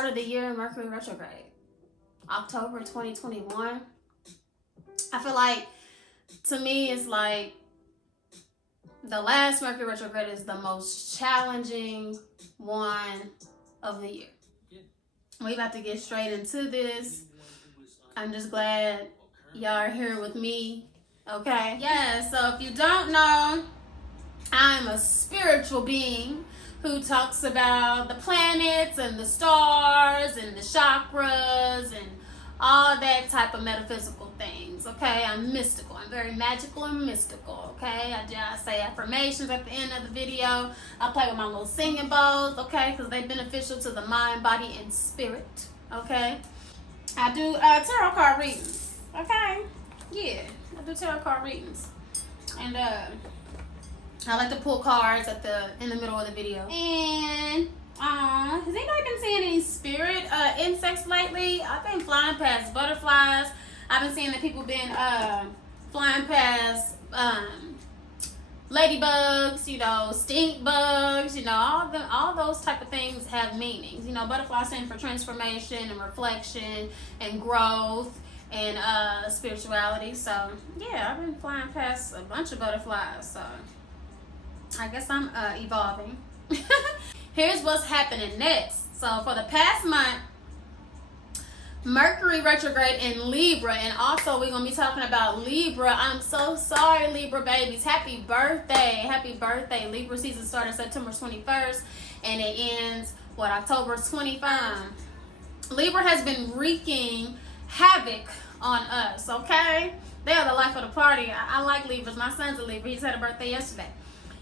start of the year, Mercury retrograde, October 2021. I feel like, to me, it's like the last Mercury retrograde is the most challenging one of the year. We about to get straight into this. I'm just glad y'all are here with me. Okay? Yeah, so if you don't know, I'm a spiritual being who talks about the planets and the stars and the chakras and all that type of metaphysical things. Okay? I'm mystical. I'm very magical and mystical. Okay? I say affirmations at the end of the video. I play with my little singing bowls. Okay? Because they're beneficial to the mind, body, and spirit. Okay? I do tarot card readings. Okay? Yeah. I do tarot card readings. And I like to pull cards in the middle of the video. And has anybody been seeing any spirit insects lately? I've been flying past butterflies. I've been seeing that people been flying past ladybugs, stink bugs, all those type of things have meanings. Butterflies stand for transformation and reflection and growth and spirituality. So yeah, I've been flying past a bunch of butterflies. So I guess I'm evolving. Here's what's happening next. So for the past month, Mercury retrograde in Libra, and also we're going to be talking about Libra. I'm so sorry, Libra babies. Happy birthday. Happy birthday. Libra season started September 21st, and it ends, October 21st. Libra has been wreaking havoc on us, okay? They are the life of the party. I like Libras. My son's a Libra. He just had a birthday yesterday.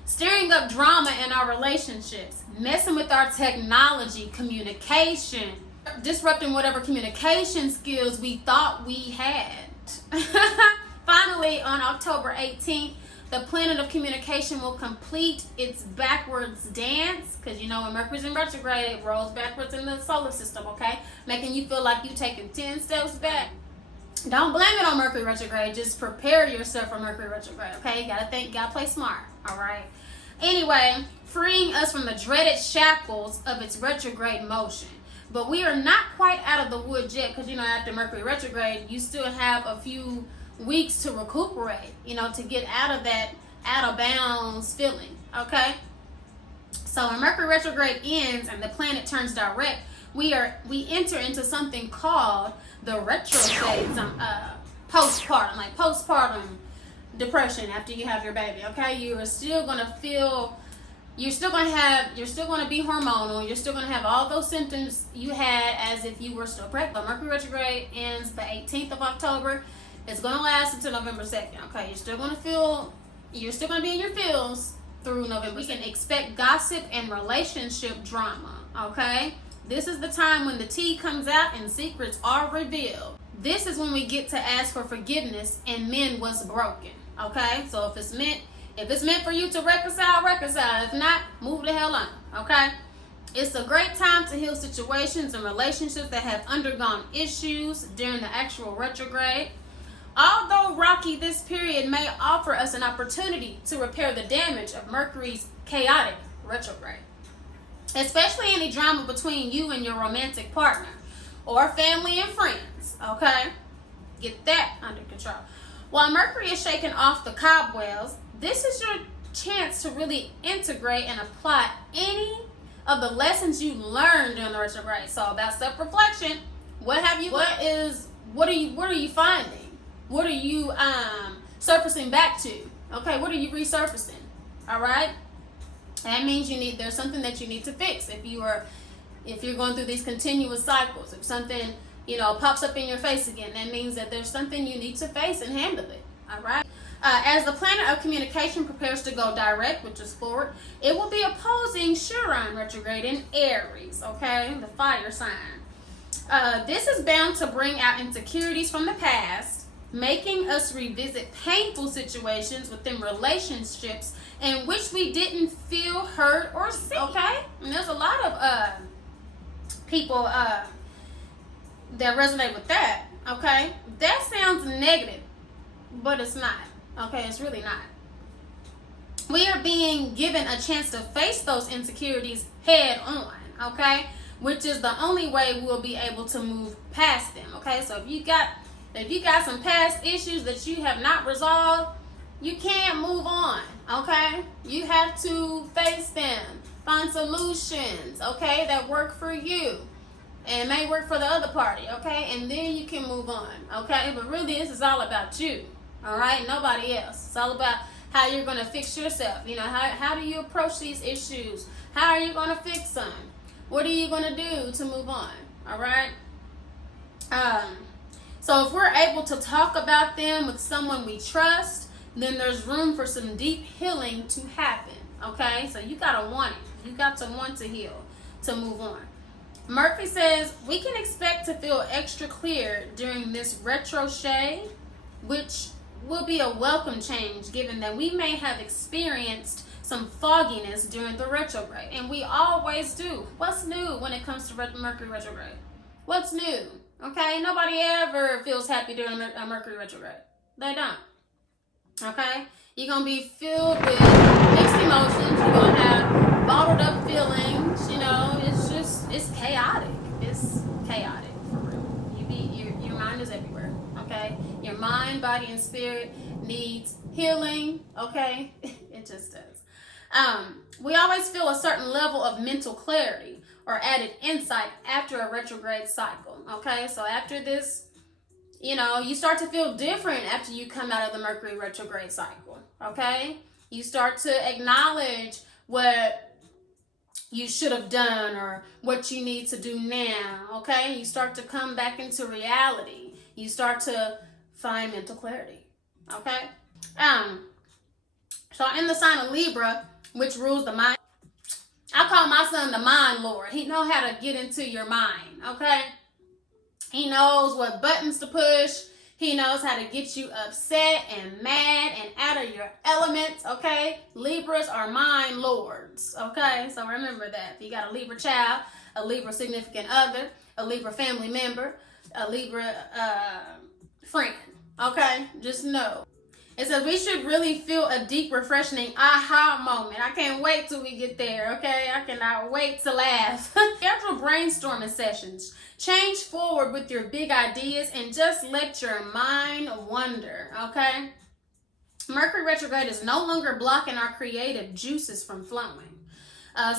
Stirring up drama in our relationships, messing with our technology, communication, disrupting whatever communication skills we thought we had. Finally, on October 18th, the planet of communication will complete its backwards dance, because when Mercury's in retrograde, it rolls backwards in the solar system, okay? Making you feel like you're taking 10 steps back. Don't blame it on Mercury retrograde. Just prepare yourself for Mercury retrograde, okay? You gotta play smart, all right? Anyway, freeing us from the dreaded shackles of its retrograde motion. But we are not quite out of the woods yet, because, after Mercury retrograde, you still have a few weeks to recuperate, to get out of that out of bounds feeling, okay? So when Mercury retrograde ends and the planet turns direct, we enter into something called the retrograde, postpartum depression after you have your baby, okay? You're still going to be hormonal. You're still going to have all those symptoms you had as if you were still pregnant. Mercury retrograde ends the 18th of October. It's going to last until November 2nd, okay? You're still going to be in your feels through November. We can expect gossip and relationship drama, okay? This is the time when the tea comes out and secrets are revealed. This is when we get to ask for forgiveness and mend what's broken, okay? So if it's meant for you to reconcile. If not, move the hell on, okay? It's a great time to heal situations and relationships that have undergone issues during the actual retrograde. Although rocky, this period may offer us an opportunity to repair the damage of Mercury's chaotic retrograde, especially any drama between you and your romantic partner or family and friends, okay? Get that under control. While Mercury is shaking off the cobwebs, this is your chance to really integrate and apply any of the lessons you learned during the retrograde. So about self-reflection, what are you finding? What are you surfacing back to? Okay, what are you resurfacing? All right? That means there's something that you need to fix. If you're going through these continuous cycles, if something, pops up in your face again, that means that there's something you need to face and handle it. All right? As the planet of communication prepares to go direct, which is forward, it will be opposing Chiron retrograde in Aries, okay, the fire sign. This is bound to bring out insecurities from the past, making us revisit painful situations within relationships in which we didn't feel heard or seen, okay? And there's a lot of people that resonate with that, okay? That sounds negative, but it's not. Okay, it's really not. We are being given a chance to face those insecurities head on, okay? which is the only way we'll be able to move past them. Okay, so if you got some past issues that you have not resolved, you can't move on. Okay, you have to face them, find solutions, okay, that work for you and may work for the other party, okay, and then you can move on. Okay, but really this is all about you. All right, nobody else. It's all about how you're going to fix yourself. You know, how do you approach these issues? How are you going to fix them? What are you going to do to move on? All right. So if we're able to talk about them with someone we trust, then there's room for some deep healing to happen. Okay, so you got to want it. You got to want to heal, to move on. Mercury says we can expect to feel extra clear during this retrograde, which will be a welcome change given that we may have experienced some fogginess during the retrograde, and we always do. What's new when it comes to Mercury retrograde? What's new? Okay, nobody ever feels happy during a Mercury retrograde. They don't. Okay, you're gonna be filled with mixed emotions. You're gonna have bottled up feelings. You know, it's chaotic. It's chaotic for real. Your mind is everywhere. Okay, your mind, body, and spirit needs healing. Okay, it just does. We always feel a certain level of mental clarity or added insight after a retrograde cycle. Okay, so after this, you know, you start to feel different after you come out of the Mercury retrograde cycle. Okay, you start to acknowledge what you should have done or what you need to do now. Okay, you start to come back into reality. You start to find mental clarity. Okay, so in the sign of Libra, which rules the mind, I call my son the mind lord. He knows how to get into your mind. Okay, he knows what buttons to push. He knows how to get you upset and mad and out of your elements. Okay, Libras are mind lords. Okay, so remember that. If you got a Libra child, a Libra significant other, a Libra family member, a Libra friend, okay, just know. It says we should really feel a deep, refreshing aha moment. I can't wait till we get there, okay? I cannot wait to laugh. Schedule brainstorming sessions. Change forward with your big ideas and just let your mind wander, okay? Mercury retrograde is no longer blocking our creative juices from flowing.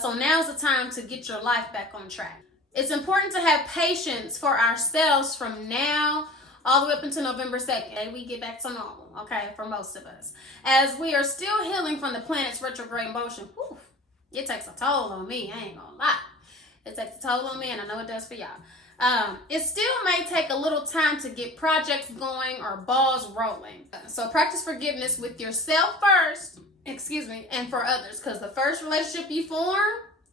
So now's the time to get your life back on track. It's important to have patience for ourselves from now all the way up until November 2nd. We get back to normal, okay, for most of us. As we are still healing from the planet's retrograde motion, whew, it takes a toll on me, I ain't gonna lie. It takes a toll on me, and I know it does for y'all. It still may take a little time to get projects going or balls rolling. So practice forgiveness with yourself first, and for others, because the first relationship you form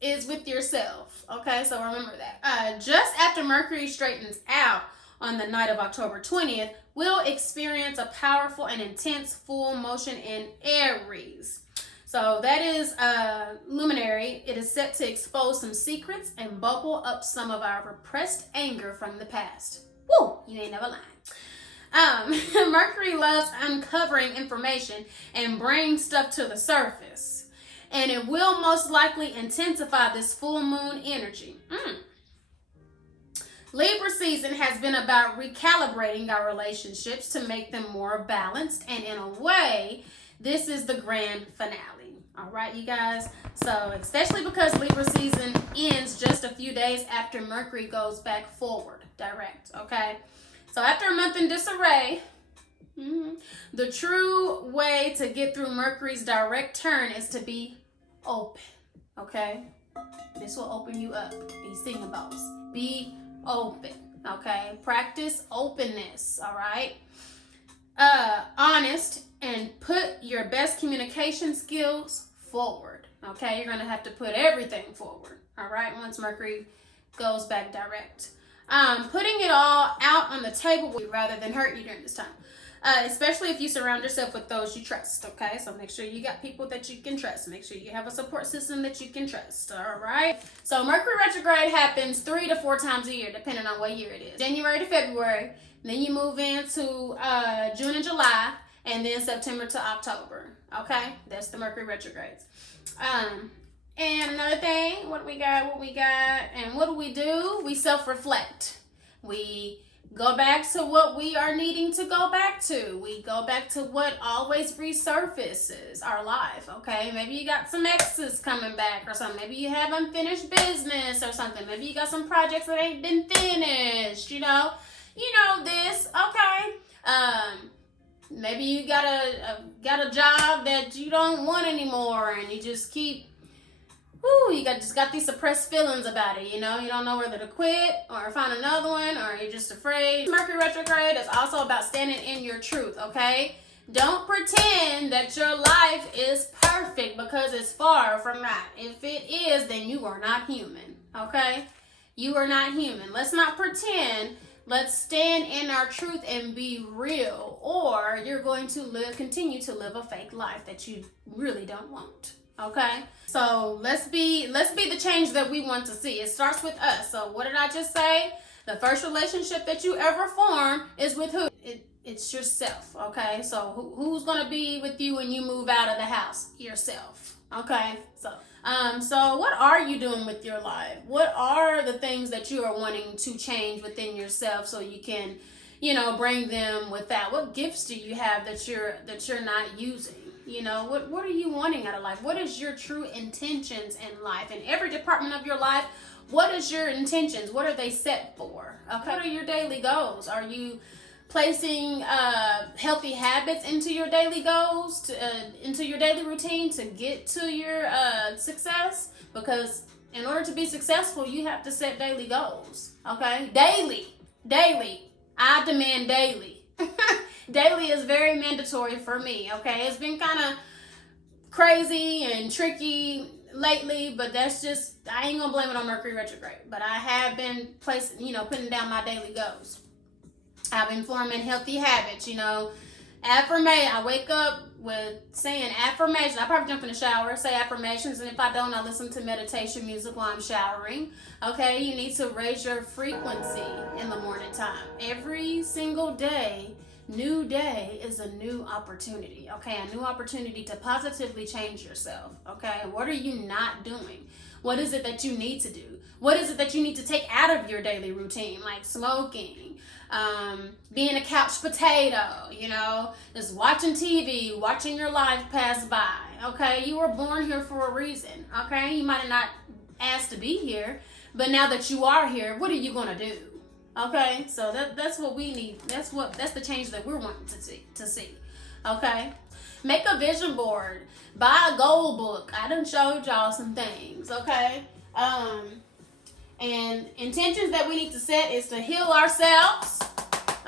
is with yourself, okay? So remember that. Just after Mercury straightens out on the night of October 20th, we'll experience a powerful and intense full motion in Aries. So that is luminary. It is set to expose some secrets and bubble up some of our repressed anger from the past. Woo, you ain't never lying. Mercury loves uncovering information and bringing stuff to the surface. And it will most likely intensify this full moon energy. Libra season has been about recalibrating our relationships to make them more balanced, and in a way, this is the grand finale. All right, you guys. So, especially because Libra season ends just a few days after Mercury goes back forward, direct, okay? So, after a month in disarray, the true way to get through Mercury's direct turn is to be open, okay? This will open you up. Be single boss. Be open, okay? Practice openness, all right? Honest, and put your best communication skills forward, okay? You're gonna have to put everything forward, all right? Once Mercury goes back direct. Putting it all out on the table rather than hurt you during this time. Especially if you surround yourself with those you trust, okay? So make sure you got people that you can trust. Make sure you have a support system that you can trust, all right? So Mercury retrograde happens 3 to 4 times a year, depending on what year it is. January to February, then you move into June and July, and then September to October, okay? That's the Mercury retrogrades. And another thing, what we got, and what do? We self-reflect. We go back to what we are needing to go back to. We go back to what always resurfaces our life, okay? Maybe you got some exes coming back or something. Maybe you have unfinished business or something. Maybe you got some projects that ain't been finished, you know? You know this, okay? Maybe you got a job that you don't want anymore and you just keep you just got these suppressed feelings about it, you know? You don't know whether to quit or find another one, or you're just afraid. Mercury retrograde is also about standing in your truth, okay? Don't pretend that your life is perfect, because it's far from that. If it is, then you are not human, okay? You are not human. Let's not pretend. Let's stand in our truth and be real, or you're going to continue to live a fake life that you really don't want. Okay, so let's be the change that we want to see. It starts with us. So what did I just say? The first relationship that you ever form is with who? It's yourself. Okay, so who's gonna be with you when you move out of the house? Yourself. Okay, so what are you doing with your life? What are the things that you are wanting to change within yourself so you can, you know, bring them without? What gifts do you have that you're not using? You know, what are you wanting out of life? What is your true intentions in life? In every department of your life, what is your intentions? What are they set for? Okay. What are your daily goals? Are you placing healthy habits into your daily goals, into your daily routine to get to your success? Because in order to be successful, you have to set daily goals. Okay? Daily. I demand daily. Daily is very mandatory for me, okay? It's been kind of crazy and tricky lately, but that's just, I ain't gonna blame it on Mercury retrograde. But I have been putting down my daily goals. I've been forming healthy habits, you know. I wake up with saying affirmations. I probably jump in the shower, say affirmations, and if I don't, I listen to meditation music while I'm showering. Okay, you need to raise your frequency in the morning time. Every single day, new day is a new opportunity, okay? A new opportunity to positively change yourself, okay? What are you not doing? What is it that you need to do? What is it that you need to take out of your daily routine, like smoking, being a couch potato, you know, just watching TV, watching your life pass by, okay? You were born here for a reason, okay? You might have not asked to be here, but now that you are here, what are you going to do? Okay, so that's what we need. That's the change that we're wanting to see. Okay, make a vision board. Buy a goal book. I done showed y'all some things. Okay, and intentions that we need to set is to heal ourselves.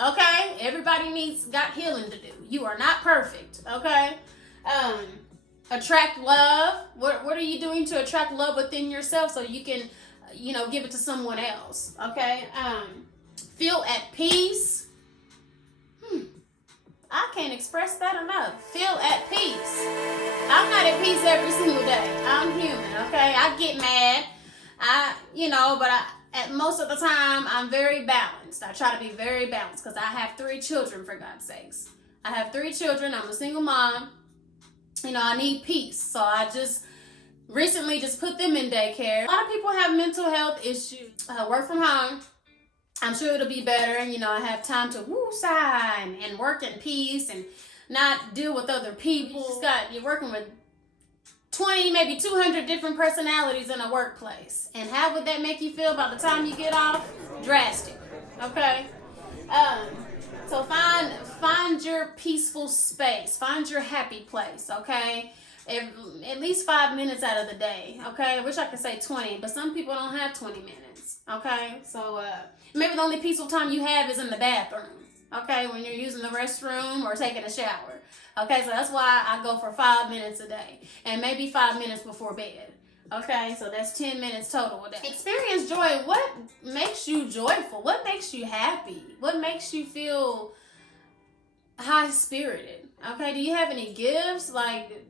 Okay, everybody got healing to do. You are not perfect. Okay, attract love. What are you doing to attract love within yourself so you can, you know, give it to someone else? Okay, feel at peace. I can't express that enough. Feel at peace. I'm not at peace every single day. I'm human, okay? I get mad. But at most of the time, I'm very balanced. I try to be very balanced because I have 3 children, for God's sakes. I have 3 children. I'm a single mom. You know, I need peace. So I just recently just put them in daycare. A lot of people have mental health issues. Work from home. I'm sure it'll be better. You know, I have time to woo-sigh and work in peace and not deal with other people. You're working with 20, maybe 200 different personalities in a workplace. And how would that make you feel by the time you get off? Drastic. Okay? So find your peaceful space. Find your happy place, okay? At least 5 minutes out of the day, okay? I wish I could say 20, but some people don't have 20 minutes, okay? So maybe the only peaceful time you have is in the bathroom, okay? When you're using the restroom or taking a shower. Okay, so that's why I go for 5 minutes a day and maybe 5 minutes before bed. Okay, so that's 10 minutes total a day. Experience joy. What makes you joyful? What makes you happy? What makes you feel high-spirited? Okay, do you have any gifts? Like,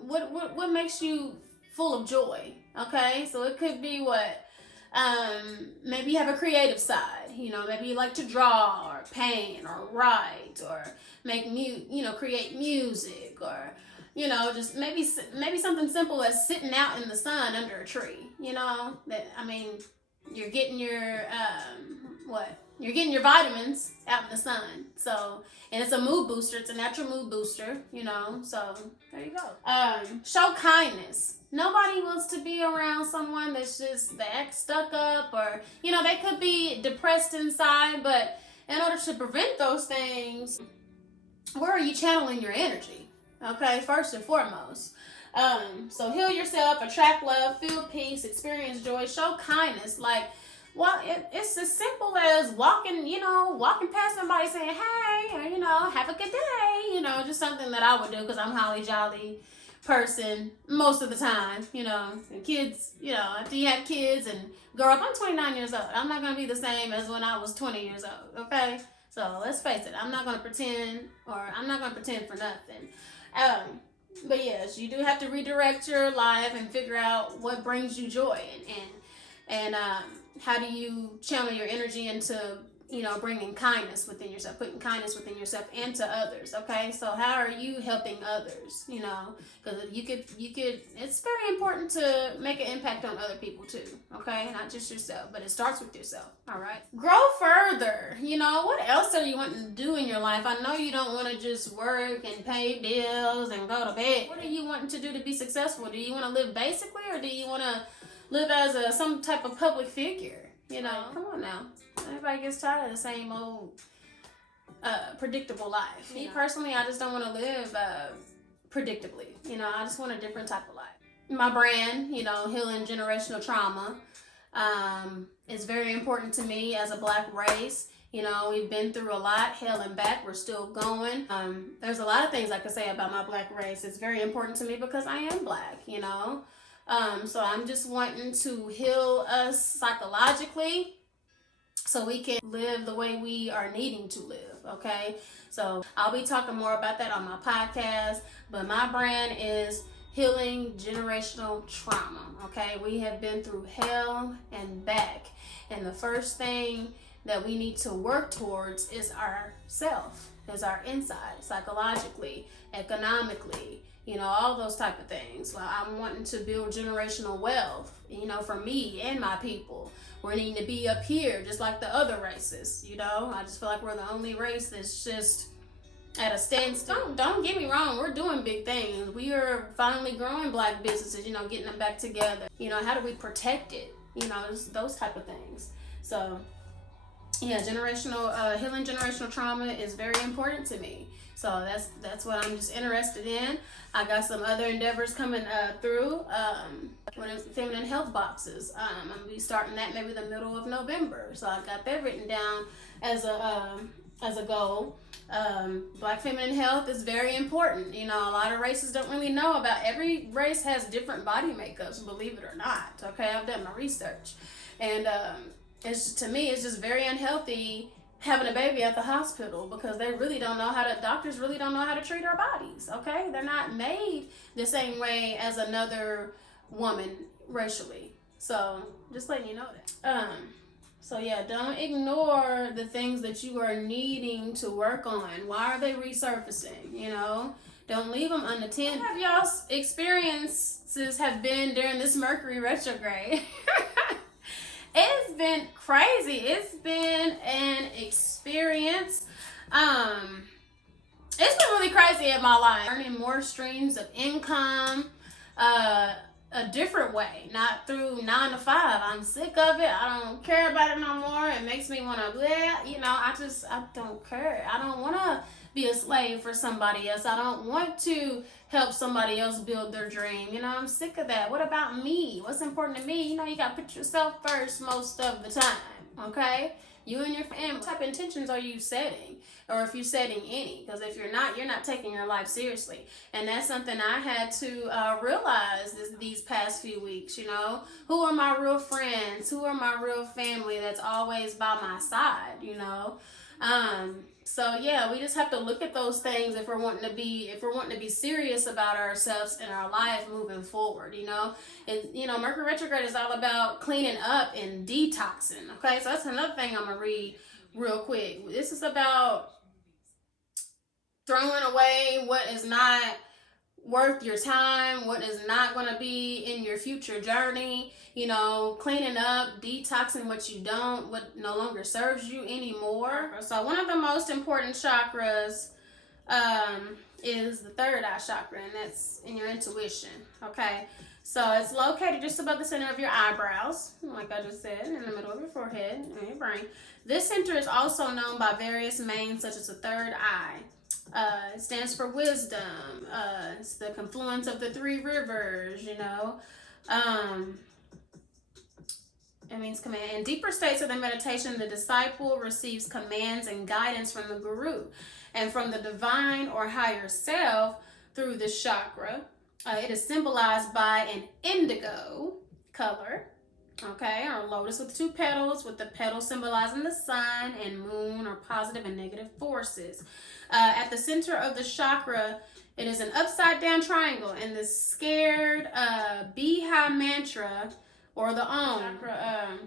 what makes you full of joy? Okay, so it could be what? Maybe you have a creative side. You know, maybe you like to draw or paint or write or make create music, or You know, just maybe something simple as sitting out in the sun under a tree. You know, that I mean, you're getting your You're getting your vitamins out in the sun. So, and it's a mood booster. It's a natural mood booster. You know, so there you go. Show kindness. Nobody wants to be around someone that's just that stuck up, or you know, they could be depressed inside. But in order to prevent those things, where are you channeling your energy? Okay, first and foremost. So heal yourself, attract love, feel peace, experience joy, show kindness. Like, well, it's as simple as walking past somebody saying, hey, or, you know, have a good day. You know, just something that I would do because I'm a holly jolly person most of the time, you know. And kids, you know, after you have kids and grow up, I'm 29 years old. I'm not going to be the same as when I was 20 years old, okay? So let's face it, I'm not going to pretend for nothing. But yes, you do have to redirect your life and figure out what brings you joy, and how do you channel your energy into, you know, bringing kindness within yourself, putting kindness within yourself and to others. Okay, so how are you helping others? You know, because you could. It's very important to make an impact on other people too. Okay, not just yourself, but it starts with yourself. All right, grow further. You know, what else are you wanting to do in your life? I know you don't want to just work and pay bills and go to bed. What are you wanting to do to be successful? Do you want to live basically, or do you want to live as some type of public figure? You know, come on now. Everybody gets tired of the same old predictable life. Me personally, I just don't want to live predictably. You know, I just want a different type of life. My brand, you know, healing generational trauma, is very important to me as a Black race. You know, we've been through a lot, hell and back. We're still going. There's a lot of things I could say about my Black race. It's very important to me because I am Black, you know. So I'm just wanting to heal us psychologically so we can live the way we are needing to live, okay? So I'll be talking more about that on my podcast, but my brand is healing generational trauma, okay? We have been through hell and back, and the first thing that we need to work towards is ourself, is our inside, psychologically, economically, you know, all those type of things. Well, I'm wanting to build generational wealth, you know, for me and my people. We're needing to be up here just like the other races, you know. I just feel like we're the only race that's just at a standstill. Don't get me wrong, we're doing big things. We are finally growing Black businesses, you know, getting them back together. You know, how do we protect it? You know, those type of things. So yeah, healing generational trauma is very important to me. So that's what I'm just interested in. I got some other endeavors coming through with feminine health boxes. I'm gonna be starting that maybe the middle of November. So I got that written down as a goal. Black feminine health is very important. You know, a lot of races don't really know about. Every race has different body makeups, believe it or not. Okay, I've done my research, and to me, it's just very unhealthy having a baby at the hospital because doctors really don't know how to treat our bodies, okay? They're not made the same way as another woman racially. So, just letting you know that. So yeah, don't ignore the things that you are needing to work on. Why are they resurfacing, you know? Don't leave them unattended. What have y'all's experiences have been during this Mercury retrograde? It's been crazy. It's been an experience. It's been really crazy in my life. Earning more streams of income, a different way, not through 9 to 5. I'm sick of it. I don't care about it no more. It makes me want to, you know, I don't care. I don't want to be a slave for somebody else. I don't want to help somebody else build their dream. You know, I'm sick of that. What about me? What's important to me? You know, you got to put yourself first most of the time, okay? You and your family. What type of intentions are you setting? Or if you're setting any? Because if you're not taking your life seriously. And that's something I had to realize these past few weeks, you know? Who are my real friends? Who are my real family that's always by my side, you know? So yeah, we just have to look at those things if we're wanting to be serious about ourselves and our life moving forward, you know. And you know, Mercury retrograde is all about cleaning up and detoxing. Okay, so that's another thing I'm gonna read real quick. This is about throwing away what is not worth your time, what is not going to be in your future journey, you know, cleaning up, detoxing what you don't, what no longer serves you anymore. So one of the most important chakras is the third eye chakra, and that's in your intuition. Okay, so it's located just above the center of your eyebrows, like I just said, in the middle of your forehead and your brain. This center is also known by various names, such as the third eye. It stands for wisdom. It's the confluence of the three rivers, you know. It means command. In deeper states of the meditation, the disciple receives commands and guidance from the guru and from the divine or higher self through this chakra. It is symbolized by an indigo color, okay, or lotus with two petals, with the petals symbolizing the sun and moon or positive and negative forces. At the center of the chakra, it is an upside down triangle, and the scared beehive mantra, or the Om chakra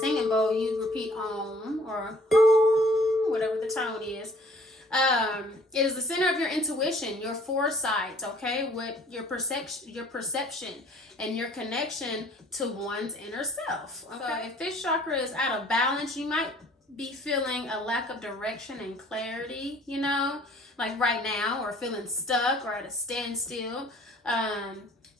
singing bowl, you repeat Om or Om, whatever the tone is. It is the center of your intuition, your foresight, okay, with your perception and your connection to one's inner self. Okay, so if this chakra is out of balance, you might be feeling a lack of direction and clarity, you know, like right now, or feeling stuck or at a standstill.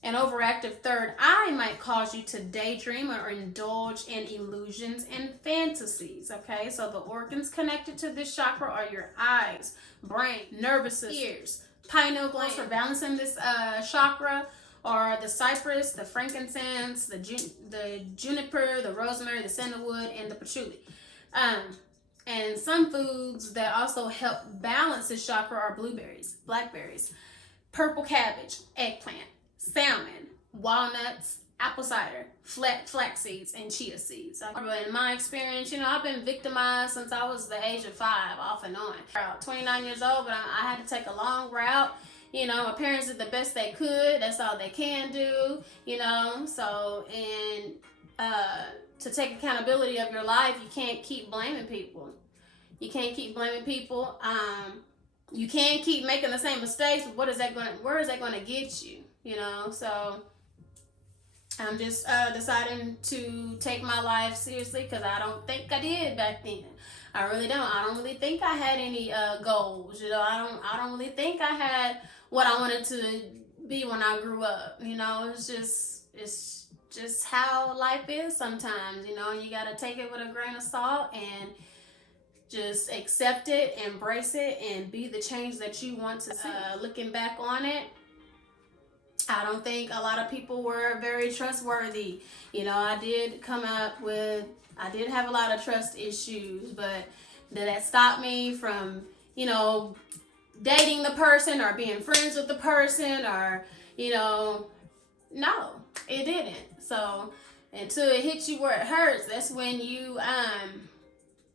An overactive third eye might cause you to daydream or indulge in illusions and fantasies, okay? So the organs connected to this chakra are your eyes, brain, nervous system, ears, pineal gland. For balancing this chakra are the cypress, the frankincense, the juniper, the rosemary, the sandalwood, and the patchouli. And some foods that also help balance this chakra are blueberries, blackberries, purple cabbage, eggplant, salmon, walnuts, apple cider, flax seeds, and chia seeds. In my experience, you know, I've been victimized since I was the age of 5, off and on. 29 years old, but I had to take a long route. You know, my parents did the best they could. That's all they can do, you know. So, and to take accountability of your life, you can't keep blaming people. You can't keep blaming people. You can't keep making the same mistakes. But where is that going to get you? You know, so I'm just deciding to take my life seriously, because I don't think I did back then. I really don't. I don't really think I had any goals. You know, I don't really think I had what I wanted to be when I grew up. You know, it's just how life is sometimes. You know, you got to take it with a grain of salt and just accept it, embrace it, and be the change that you want to see. Looking back on it, I don't think a lot of people were very trustworthy. You know, I did have a lot of trust issues, but did that stop me from, you know, dating the person or being friends with the person, or, you know, no, it didn't. So until it hits you where it hurts, that's when you,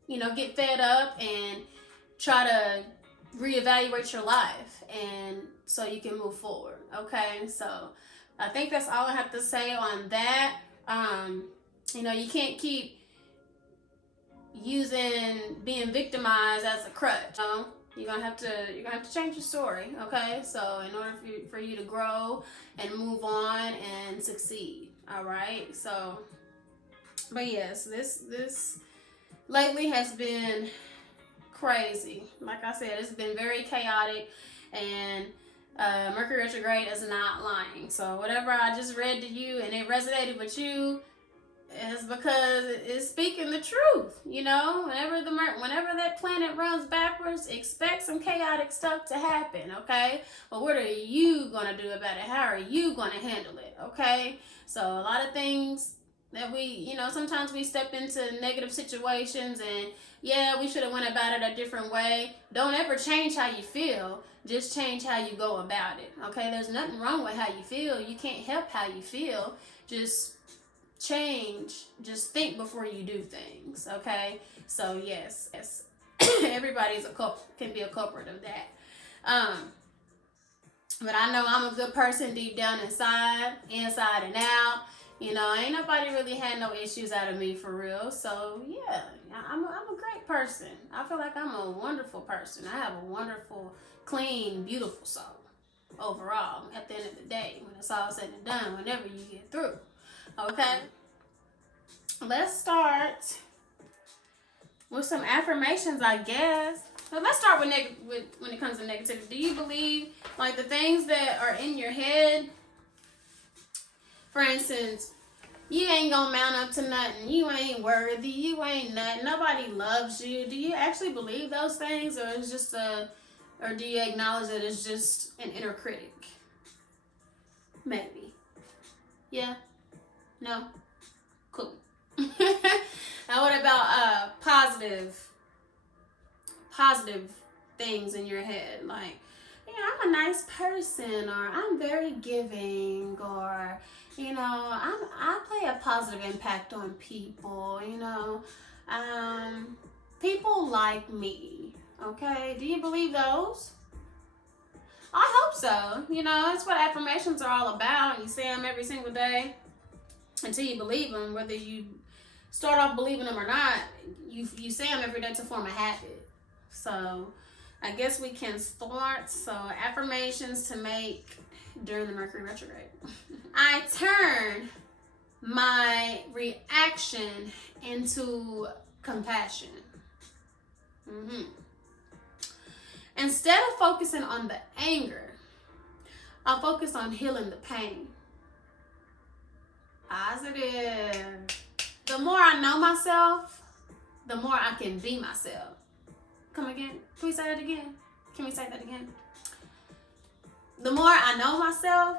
you know, get fed up and try to reevaluate your life, and so you can move forward. Okay, so I think that's all I have to say on that. You know, you can't keep using being victimized as a crutch. You know? You're gonna have to change your story. Okay, so in order for you to grow and move on and succeed. All right, so, but yes, this lately has been crazy. Like I said, it's been very chaotic, and Mercury retrograde is not lying. So whatever I just read to you and it resonated with you is because it's speaking the truth. You know, whenever that planet runs backwards, expect some chaotic stuff to happen. Okay, but what are you gonna do about it? How are you gonna handle it? Okay, so a lot of things that we, you know, sometimes we step into negative situations, and yeah, we should have went about it a different way. Don't ever change how you feel. Just change how you go about it. Okay, there's nothing wrong with how you feel. You can't help how you feel. Just change. Just think before you do things. Okay, so yes, everybody's can be a culprit of that. But I know I'm a good person deep down inside and out. You know, ain't nobody really had no issues out of me for real. So yeah, I'm a great person. I feel like I'm a wonderful person. I have a wonderful, clean, beautiful soul. overall at the end of the day, when it's all said and done, whenever you get through. Okay? Let's start with some affirmations, I guess. But let's start with when it comes to negativity. Do you believe, like, the things that are in your head? For instance, you ain't gonna mount up to nothing. You ain't worthy. You ain't nothing. Nobody loves you. Do you actually believe those things, or is just or do you acknowledge that it's just an inner critic? Maybe. Yeah. No. Cool. Now, what about positive things in your head, like, you know, I'm a nice person, or I'm very giving, or, you know, I play a positive impact on people, you know, people like me. Okay, do you believe those? I hope so. You know, that's what affirmations are all about. You say them every single day until you believe them. Whether you start off believing them or not, you say them every day to form a habit. So I guess we can start. So affirmations to make during the Mercury retrograde. I turn my reaction into compassion. Instead of focusing on the anger, I'll focus on healing the pain. Positive. The more I know myself, the more I can be myself. Come again? Can we say that again? Can we say that again? The more I know myself,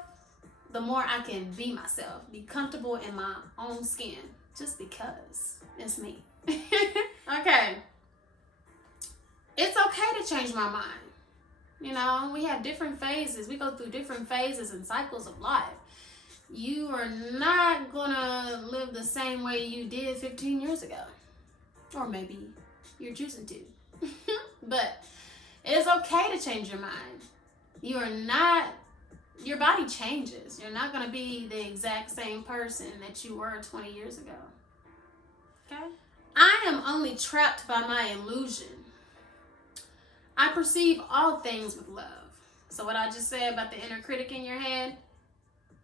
the more I can be myself. Be comfortable in my own skin. Just because it's me. Okay. It's okay to change my mind. You know, we have different phases. We go through different phases and cycles of life. You are not gonna live the same way you did 15 years ago. Or maybe you're choosing to. But it's okay to change your mind. You are not, your body changes. You're not gonna be the exact same person that you were 20 years ago. Okay? I am only trapped by my illusion. I perceive all things with love. So what I just said about the inner critic in your head,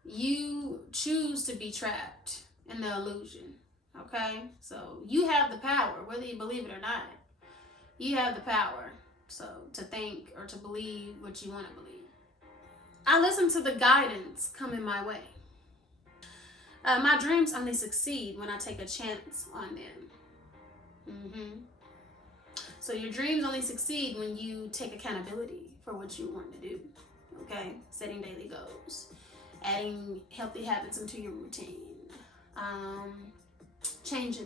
you choose to be trapped in the illusion. Okay? So you have the power, whether you believe it or not. You have the power. So to think or to believe what you want to believe. I listen to the guidance coming my way. My dreams only succeed when I take a chance on them. So your dreams only succeed when you take accountability for what you want to do. Okay? Setting daily goals. Adding healthy habits into your routine.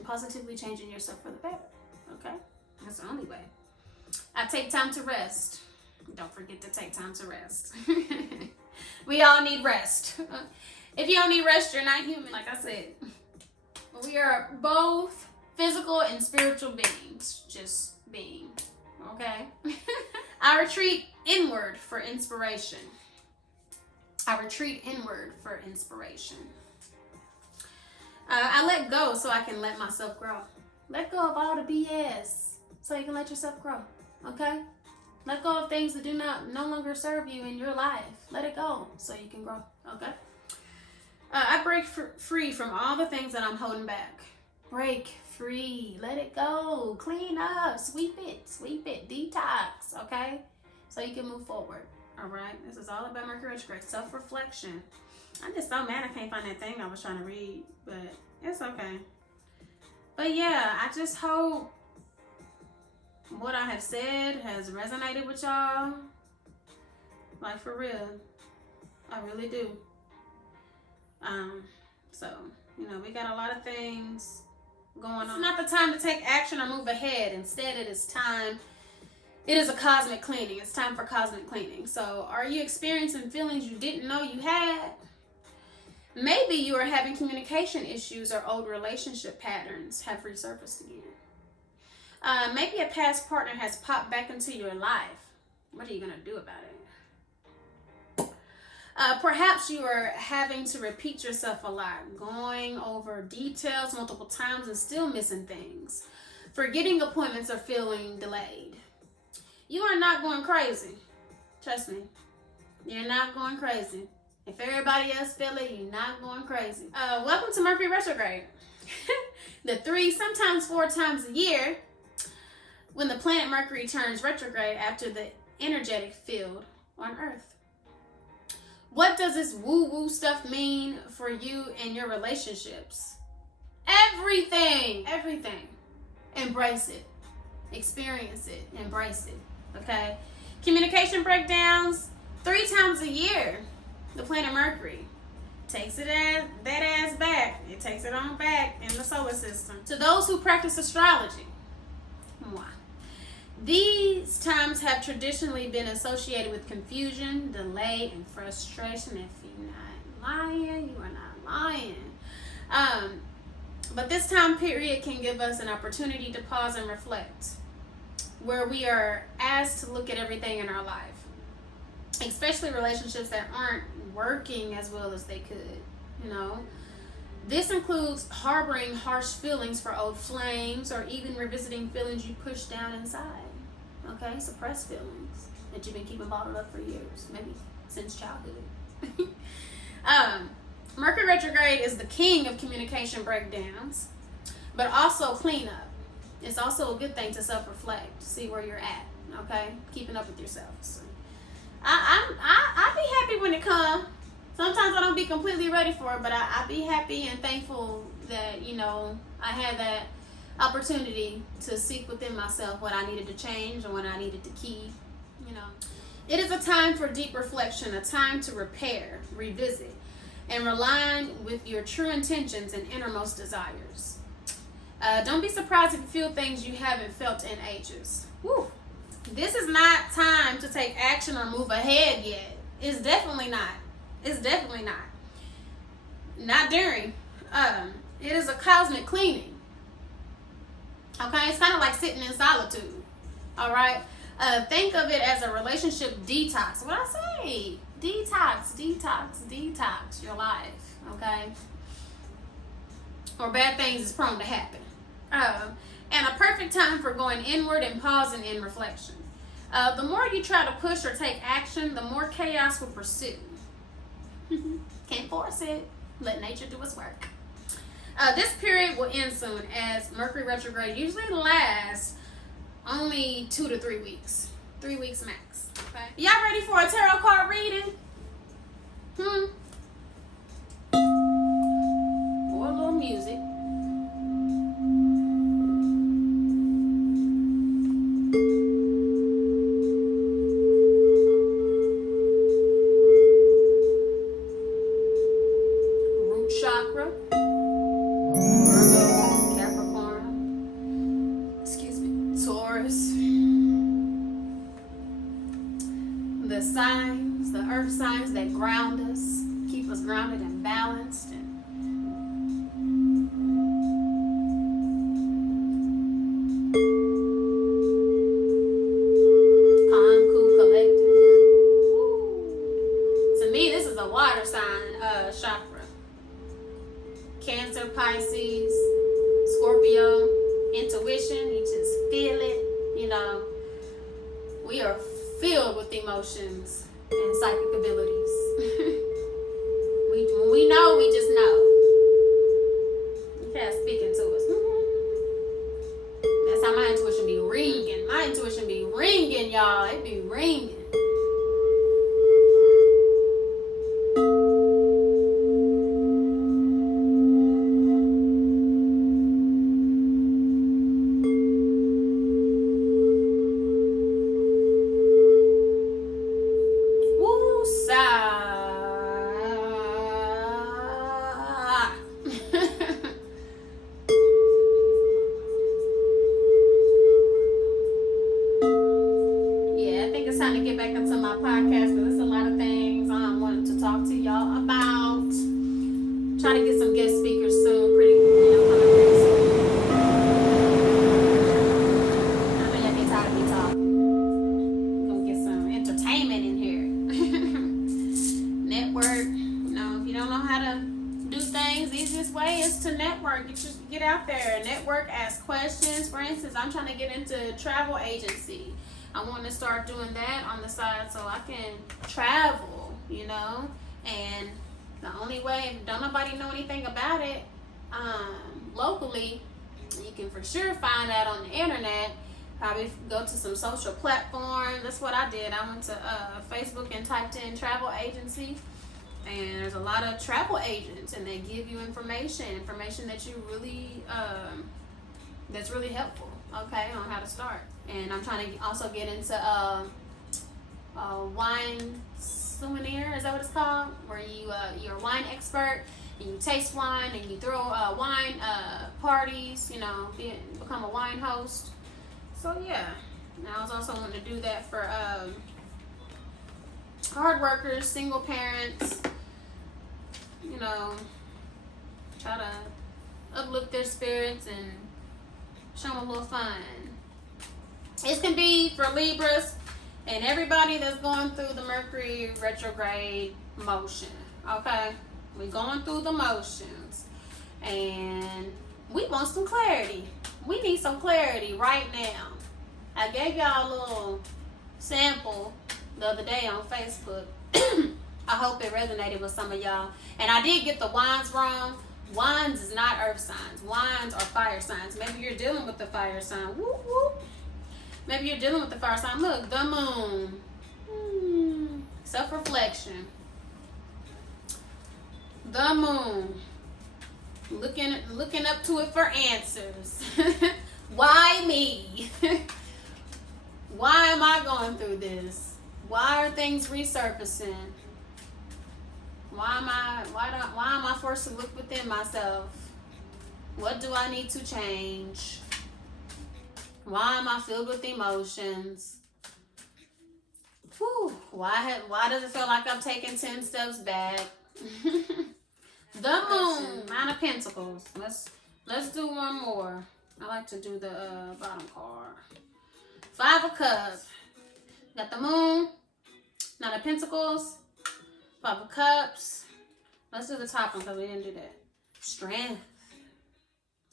Positively changing yourself for the better. Okay? That's the only way. I take time to rest. Don't forget to take time to rest. We all need rest. If you don't need rest, you're not human, like I said. We are both physical and spiritual beings. Just being. Okay? I retreat inward for inspiration. I let go so I can let myself grow. Let go of all the BS so you can let yourself grow. Okay? Let go of things that no longer serve you in your life. Let it go so you can grow. Okay? I break free from all the things that I'm holding back. Break free. Let it go. Clean up. Sweep it. Detox. Okay? So you can move forward. All right? This is all about Mercury retrograde. Self-reflection. I'm just so mad I can't find that thing I was trying to read. But it's okay. But yeah, I just hope what I have said has resonated with y'all. Like, for real. I really do. So, you know, we got a lot of things going on. It's not the time to take action or move ahead. Instead, it is a cosmic cleaning. It's time for cosmic cleaning. So, are you experiencing feelings you didn't know you had? Maybe you are having communication issues or old relationship patterns have resurfaced again. Maybe a past partner has popped back into your life. What are you going to do about it? Perhaps you are having to repeat yourself a lot, going over details multiple times and still missing things. Forgetting appointments or feeling delayed. You are not going crazy. Trust me. You're not going crazy. If everybody else feel it, you're not going crazy. Welcome to Mercury Retrograde. The 3, sometimes 4 times a year, when the planet Mercury turns retrograde after the energetic field on Earth. What does this woo-woo stuff mean for you and your relationships? Everything. Everything. Embrace it. Experience it. Embrace it. Okay? Communication breakdowns. 3 times a year, the planet Mercury takes that ass back. It takes it on back in the solar system. To those who practice astrology, these times have traditionally been associated with confusion, delay, and frustration. If you're not lying, you are not lying. But this time period can give us an opportunity to pause and reflect, where we are asked to look at everything in our life, especially relationships that aren't working as well as they could, you know. This includes harboring harsh feelings for old flames, or even revisiting feelings you pushed down inside. Okay, suppressed feelings that you've been keeping bottled up for years, maybe since childhood. Mercury retrograde is the king of communication breakdowns, but also cleanup. It's also a good thing to self-reflect, see where you're at. Okay, keeping up with yourself. So, I be happy when it comes. Sometimes I don't be completely ready for it, but I be happy and thankful that, you know, I had that opportunity to seek within myself what I needed to change and what I needed to keep, you know. It is a time for deep reflection, a time to repair, revisit, and realign with your true intentions and innermost desires. Don't be surprised if you feel things you haven't felt in ages. Woo. This is not time to take action or move ahead yet. It's definitely not. It's definitely not. Not during. It is a cosmic cleaning. Okay, it's kind of like sitting in solitude. All right. Think of it as a relationship detox. What I say? Detox, detox, detox your life. Okay. Or bad things is prone to happen. And a perfect time for going inward and pausing in reflection. The more you try to push or take action, the more chaos will pursue. Can't force it. Let nature do its work. This period will end soon, as Mercury retrograde usually lasts only 2 to 3 weeks. 3 weeks max. Okay. Y'all ready for a tarot card reading? Or a little music. The signs, the earth signs that ground us, keep us grounded and balanced. And calm, cool, collected. To me, this is a water sign chakra. Cancer, Pisces, Scorpio, intuition, you just feel it, you know. We are filled with emotions and psychic abilities. When we know, we just know. You can't speak into us. That's how my intuition be ringing. My intuition be ringing, y'all. It be ringing. Time to get back into my podcast, but there's a lot of things I'm wanting to talk to y'all about. Try to get some guest speakers soon, pretty soon. I know y'all get tired of me talking. I'm gonna get some entertainment in here. Network. You know, if you don't know how to do things, the easiest way is to network. Get out there, network, ask questions. For instance, I'm trying to get into travel agency. I want to start doing that on the side so I can travel, you know. And the only way, don't nobody know anything about it locally, you can for sure find out on the internet. Probably go to some social platforms. That's what I did. I went to Facebook and typed in travel agency, and there's a lot of travel agents, and they give you information that you really that's really helpful, okay, on how to start. And I'm trying to also get into wine souvenir, is that what it's called, where you're a wine expert and you taste wine and you throw wine parties, you know, become a wine host. So yeah, and I was also wanting to do that for hard workers, single parents, you know, try to uplift their spirits and show them a little fun. It can be for Libras and everybody that's going through the Mercury retrograde motion, okay? We're going through the motions and we want some clarity. We need some clarity right now. I gave y'all a little sample the other day on Facebook. I hope it resonated with some of y'all. And I did get the wands wrong. Wands is not earth signs. Wands are fire signs. Maybe you're dealing with the fire sign. Whoop, whoop. Maybe you're dealing with the fire sign. Look, the moon. Self-reflection. The moon. Looking up to it for answers. Why me? Why am I going through this? Why are things resurfacing? Why am I forced to look within myself? What do I need to change? Why am I filled with emotions? Whew, why does it feel like I'm taking 10 steps back? The moon, 9 of Pentacles. Let's do one more. I like to do the bottom card. 5 of Cups. Got the moon, 9 of Pentacles, 5 of Cups. Let's do the top one because we didn't do that. Strength.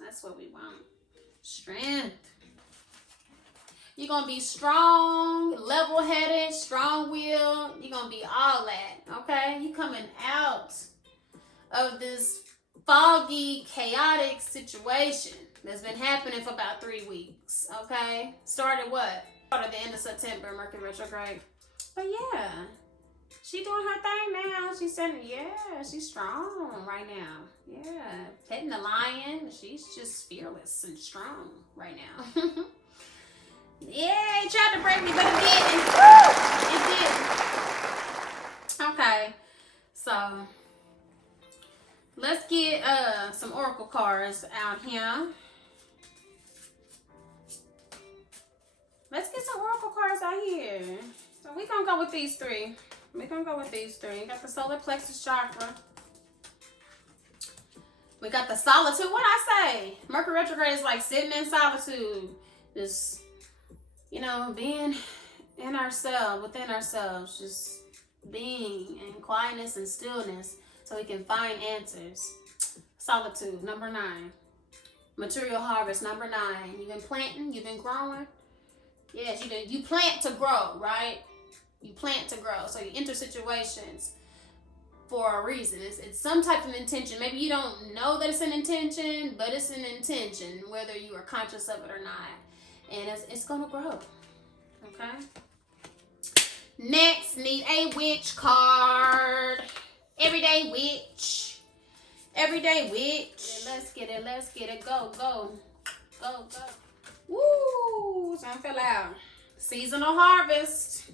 That's what we want. Strength. You're going to be strong, level-headed, strong-willed. You're going to be all that, okay? You coming out of this foggy, chaotic situation that's been happening for about 3 weeks, okay? Started what? Started the end of September, Mercury retrograde. But yeah, she doing her thing now. She's saying, yeah, she's strong right now. Yeah, petting the lion. She's just fearless and strong right now. Yeah, he tried to break me, but it didn't. It didn't. Okay, so let's get some oracle cards out here. Let's get some oracle cards out here. So we're going to go with these three. We're going to go with these three. We got the solar plexus chakra. We got the solitude. What I say? Mercury retrograde is like sitting in solitude. Just, you know, being in ourselves, within ourselves. Just being in quietness and stillness so we can find answers. Solitude, number 9. Material harvest, number 9. You've been planting, you've been growing. Yes, you plant to grow, right? You plant to grow. So you enter situations for a reason. It's some type of intention. Maybe you don't know that it's an intention, but it's an intention, whether you are conscious of it or not. And it's going to grow. Okay? Next, need a witch card. Everyday witch. Everyday witch. Yeah, let's get it. Let's get it. Go, go. Go, go. Woo! Something fell out. Seasonal harvest.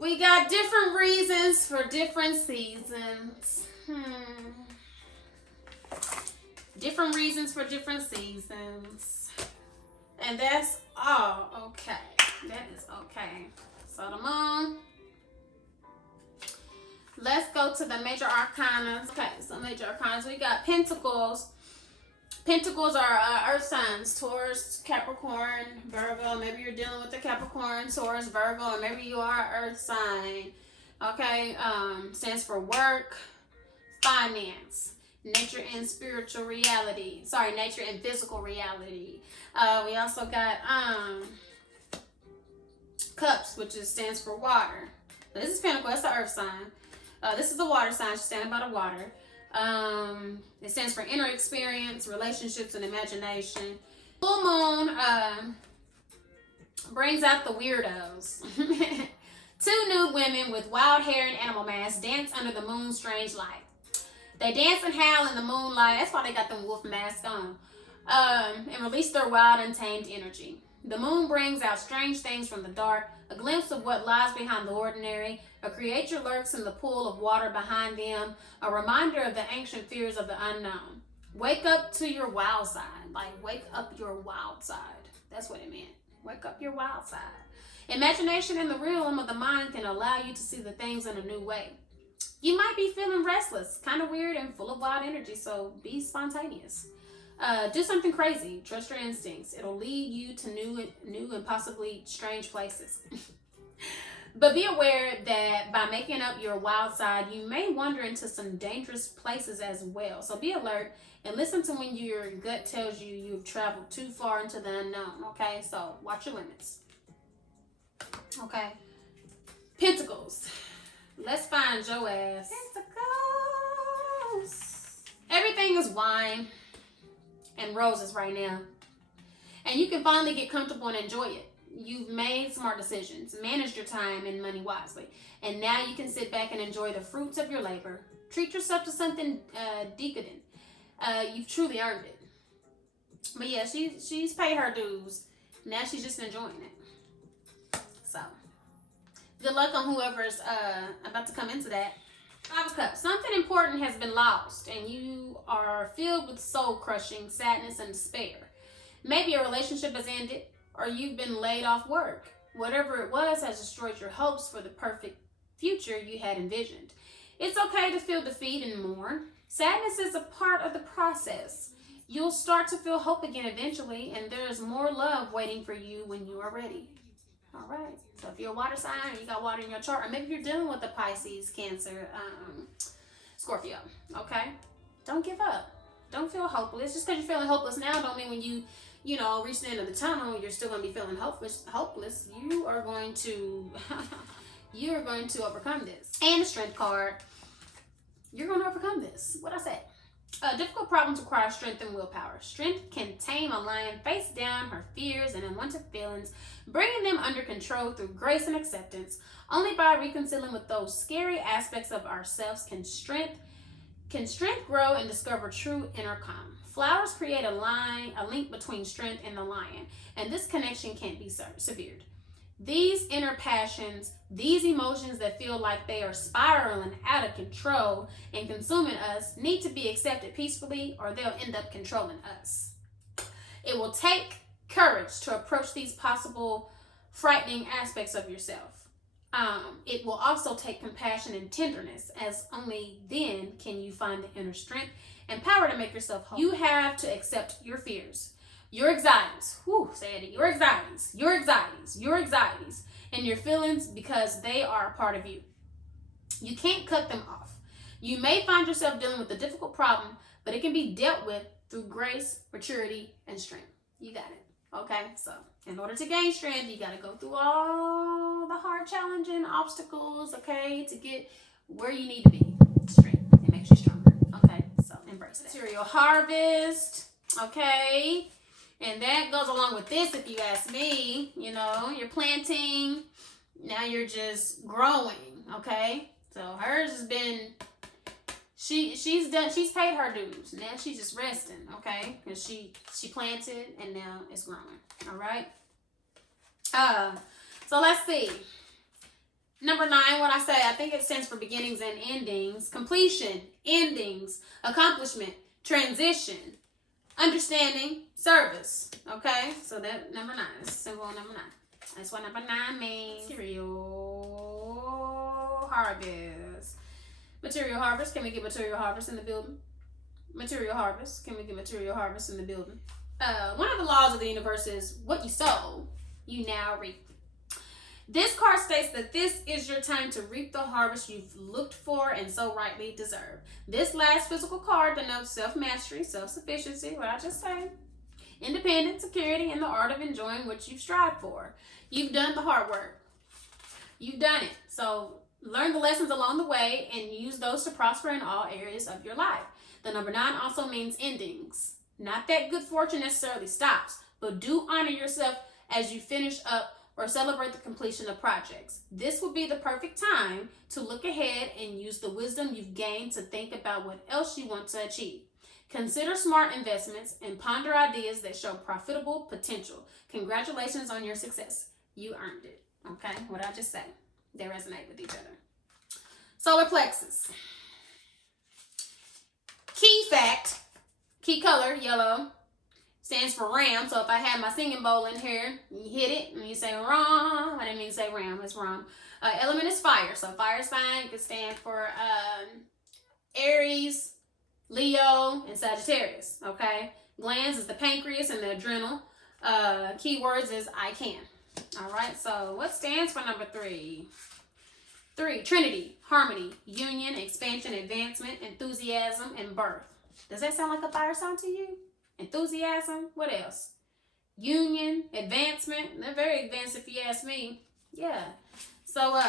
We got different reasons for different seasons. Different reasons for different seasons. And that's all okay. That is okay. So the moon. Let's go to the major arcana. Okay, so major arcana. We got pentacles. Pentacles are earth signs, Taurus, Capricorn, Virgo. Maybe you're dealing with the Capricorn, Taurus, Virgo, or maybe you are an earth sign. Okay, stands for work, finance, nature and spiritual reality. Sorry, nature and physical reality. We also got Cups, which stands for water. This is Pentacle. That's the earth sign. This is a water sign. She's standing by the water. It stands for inner experience, relationships, and imagination. Full moon brings out the weirdos. Two nude women with wild hair and animal masks dance under the moon's strange light. They dance and howl in the moonlight. That's why they got them wolf masks on. And release their wild, untamed energy. The moon brings out strange things from the dark, a glimpse of what lies behind the ordinary. A creature lurks in the pool of water behind them, a reminder of the ancient fears of the unknown. Wake up to your wild side. Like, wake up your wild side. That's what it meant. Wake up your wild side. Imagination in the realm of the mind can allow you to see the things in a new way. You might be feeling restless, kind of weird, and full of wild energy, so be spontaneous. Do something crazy. Trust your instincts. It'll lead you to new and possibly strange places. But be aware that by making up your wild side, you may wander into some dangerous places as well. So be alert and listen to when your gut tells you you've traveled too far into the unknown. Okay, so watch your limits. Okay. Pentacles. Let's find your ass. Pentacles. Everything is wine and roses right now. And you can finally get comfortable and enjoy it. You've made smart decisions, managed your time and money wisely, and now you can sit back and enjoy the fruits of your labor. Treat yourself to something decadent. You've truly earned it. But yeah, she's paid her dues. Now she's just enjoying it. So, good luck on whoever's about to come into that. Five of Cups. Something important has been lost, and you are filled with soul-crushing sadness and despair. Maybe a relationship has ended, or you've been laid off work. Whatever it was has destroyed your hopes for the perfect future you had envisioned. It's okay to feel defeat and mourn. Sadness is a part of the process. You'll start to feel hope again eventually, and there's more love waiting for you when you are ready. All right. So if you're a water sign, or you got water in your chart, or maybe you're dealing with a Pisces, Cancer, Scorpio, okay? Don't give up. Don't feel hopeless. Just because you're feeling hopeless now don't mean when you reach the end of the tunnel, you're still going to be feeling hopeless. You are going to overcome this. And the Strength card. You're going to overcome this. What I said. Difficult problems require strength and willpower. Strength can tame a lion face down her fears and unwanted feelings, bringing them under control through grace and acceptance. Only by reconciling with those scary aspects of ourselves can strength grow and discover true inner calm. Flowers create a link between strength and the lion, and this connection can't be severed. These inner passions, these emotions that feel like they are spiraling out of control and consuming us, need to be accepted peacefully, or they'll end up controlling us. It will take courage to approach these possible frightening aspects of yourself. It will also take compassion and tenderness, as only then can you find the inner strength and power to make yourself whole. You have to accept your fears, your anxieties, your anxieties, and your feelings, because they are a part of you. You can't cut them off. You may find yourself dealing with a difficult problem, but it can be dealt with through grace, maturity, and strength. You got it, okay? So, in order to gain strength, you got to go through all the hard, challenging obstacles, okay, to get where you need to be. Strength. It makes you stronger, okay? So, embrace that. Material harvest, okay? And that goes along with this, if you ask me. You're planting, now you're just growing, okay? So hers has been, she's paid her dues. Now she's just resting, okay? Because she planted and now it's growing, all right? So let's see. Number 9, what I say, I think it stands for beginnings and endings. Completion, endings, accomplishment, transition, understanding, service. Okay, so that number 9 is symbol number 9. That's what number 9 means. Material harvest. Material harvest. Can we get material harvest in the building? Material harvest. Can we get material harvest in the building? One of the laws of the universe is what you sow, you now reap. This card states that this is your time to reap the harvest you've looked for and so rightly deserve. This last physical card denotes self-mastery, self-sufficiency, what I just said, independence, security, and the art of enjoying what you've strived for. You've done the hard work. You've done it. So learn the lessons along the way and use those to prosper in all areas of your life. The number 9 also means endings. Not that good fortune necessarily stops, but do honor yourself as you finish up or celebrate the completion of projects. This will be the perfect time to look ahead and use the wisdom you've gained to think about what else you want to achieve. Consider smart investments and ponder ideas that show profitable potential. Congratulations on your success. You earned it. Okay, what I just said. They resonate with each other. Solar plexus. Key fact, key color, yellow, stands for ram. So if I had my singing bowl in here, you hit it and you say ram. I didn't mean to say ram, it's ram. Element is fire. So fire sign could stand for Aries, Leo, and Sagittarius. Okay. Glands is the pancreas and the adrenal. Keywords is I can. All right. So what stands for number 3? 3, Trinity, harmony, union, expansion, advancement, enthusiasm, and birth. Does that sound like a fire sign to you? Enthusiasm, what else? Union, advancement. They're very advanced if you ask me. Yeah. So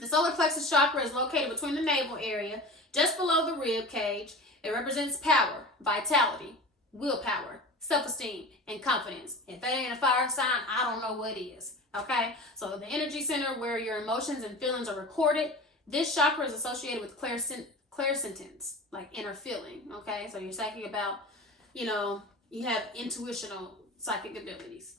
the solar plexus chakra is located between the navel area, just below the rib cage. It represents power, vitality, willpower, self-esteem, and confidence. If that ain't a fire sign, I don't know what is. Okay? So the energy center where your emotions and feelings are recorded, this chakra is associated with clairsentience, like inner feeling. Okay? So you're talking about, you know, you have intuitional psychic abilities,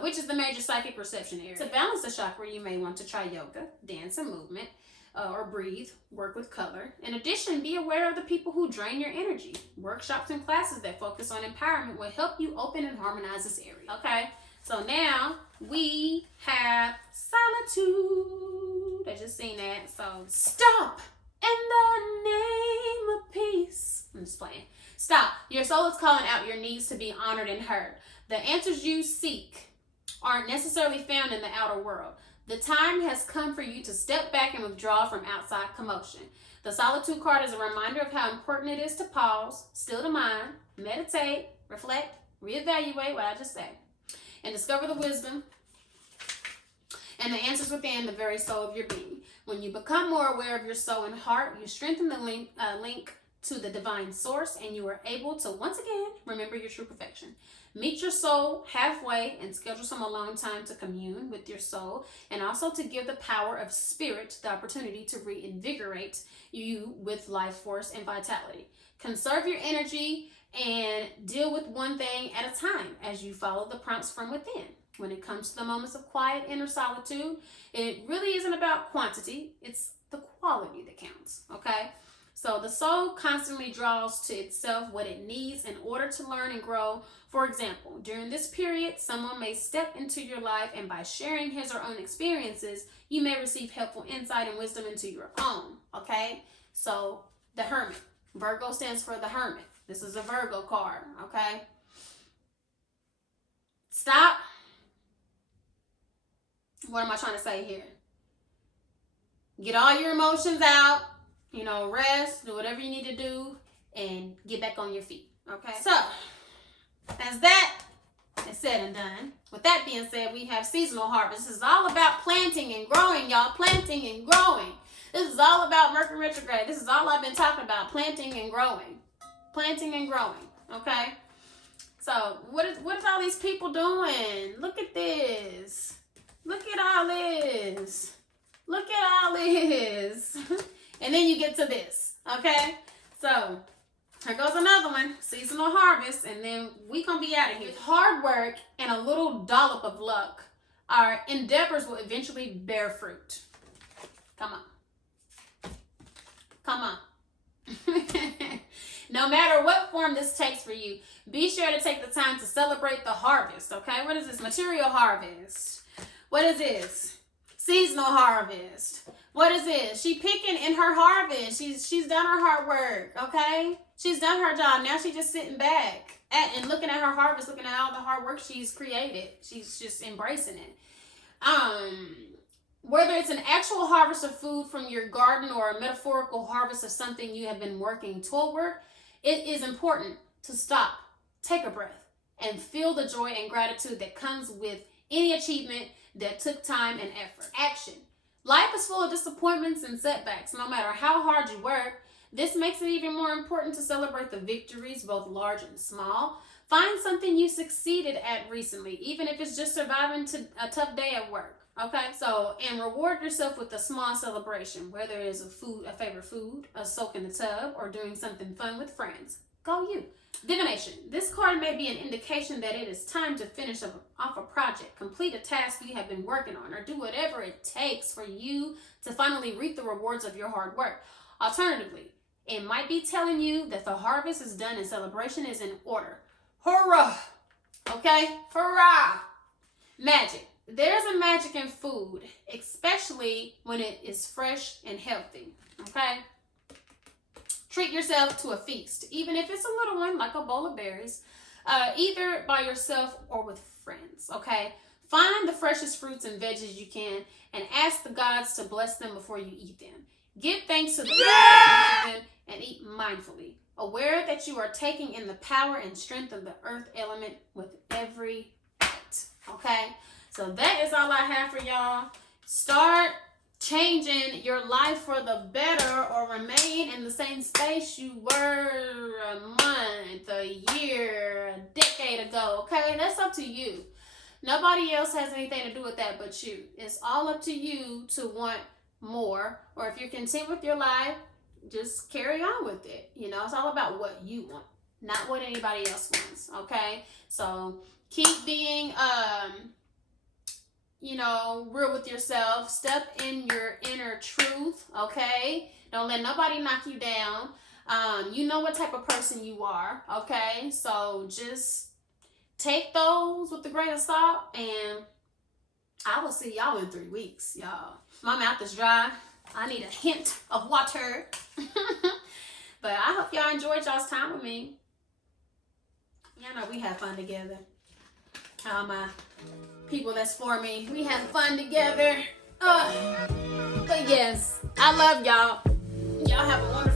which is the major psychic reception area. To balance the chakra, you may want to try yoga, dance and movement, or breathe, work with color. In addition, be aware of the people who drain your energy. Workshops and classes that focus on empowerment will help you open and harmonize this area. Okay, so now we have solitude. I just seen that. So stop in the name of peace. I'm just playing. Stop. Your soul is calling out your needs to be honored and heard. The answers you seek aren't necessarily found in the outer world. The time has come for you to step back and withdraw from outside commotion. The solitude card is a reminder of how important it is to pause, still the mind, meditate, reflect, reevaluate what I just said, and discover the wisdom and the answers within the very soul of your being. When you become more aware of your soul and heart, you strengthen the link to the divine source, and you are able to once again remember your true perfection. Meet your soul halfway and schedule some alone time to commune with your soul, and also to give the power of spirit the opportunity to reinvigorate you with life force and vitality. Conserve your energy and deal with one thing at a time as you follow the prompts from within. When it comes to the moments of quiet inner solitude, it really isn't about quantity, it's the quality that counts, okay? So the soul constantly draws to itself what it needs in order to learn and grow. For example, during this period, someone may step into your life, and by sharing his or her own experiences, you may receive helpful insight and wisdom into your own, okay? So the Hermit. Virgo stands for the Hermit. This is a Virgo card, okay? Stop. What am I trying to say here? Get all your emotions out. You know, rest, do whatever you need to do, and get back on your feet, okay? So, as that is said and done, with that being said, we have seasonal harvest. This is all about planting and growing, y'all. Planting and growing. This is all about Mercury retrograde. This is all I've been talking about, planting and growing. Planting and growing, okay? So, what is all these people doing? Look at this. Look at all this. Look at all this. And then you get to this, okay? So, here goes another one, seasonal harvest, and then we gonna be out of here. With hard work and a little dollop of luck, our endeavors will eventually bear fruit. Come on. Come on. No matter what form this takes for you, be sure to take the time to celebrate the harvest, okay? What is this? Material harvest. What is this? Seasonal harvest. What is this? She picking in her harvest. She's done her hard work, okay? She's done her job. Now she's just sitting back and looking at her harvest, looking at all the hard work she's created. She's just embracing it. Whether it's an actual harvest of food from your garden or a metaphorical harvest of something you have been working toward, it is important to stop, take a breath, and feel the joy and gratitude that comes with any achievement that took time and effort. Action. Life is full of disappointments and setbacks. No matter how hard you work, this makes it even more important to celebrate the victories, both large and small. Find something you succeeded at recently, even if it's just surviving a tough day at work. Okay, so, and reward yourself with a small celebration, whether it is a favorite food, a soak in the tub, or doing something fun with friends. Go you. Divination. This card may be an indication that it is time to finish off a project, complete a task you have been working on, or do whatever it takes for you to finally reap the rewards of your hard work. Alternatively, it might be telling you that the harvest is done and celebration is in order. Hurrah! Okay? Hurrah! Magic. There's a magic in food, especially when it is fresh and healthy. Okay? Treat yourself to a feast, even if it's a little one, like a bowl of berries, either by yourself or with friends. Okay? Find the freshest fruits and veggies you can and ask the gods to bless them before you eat them. Give thanks to the gods and eat mindfully, aware that you are taking in the power and strength of the earth element with every bite. Okay? So that is all I have for y'all. Start changing your life for the better, or remain in the same space you were a month, a year, a decade ago. Okay? That's up to you. Nobody else has anything to do with that but you. It's all up to you to want more, or if you're content with your life, just carry on with it. You know, it's all about what you want, not what anybody else wants. Okay? So keep being real with yourself. Step in your inner truth. Okay? Don't let nobody knock you down. You know what type of person you are. Okay? So just take those with a grain of salt, and I will see y'all in 3 weeks, y'all. My mouth is dry. I need a hint of water. But I hope y'all enjoyed y'all's time with me. Y'all know we have fun together. All my people that's for me, we have fun together. But yes, I love y'all. Y'all have a wonderful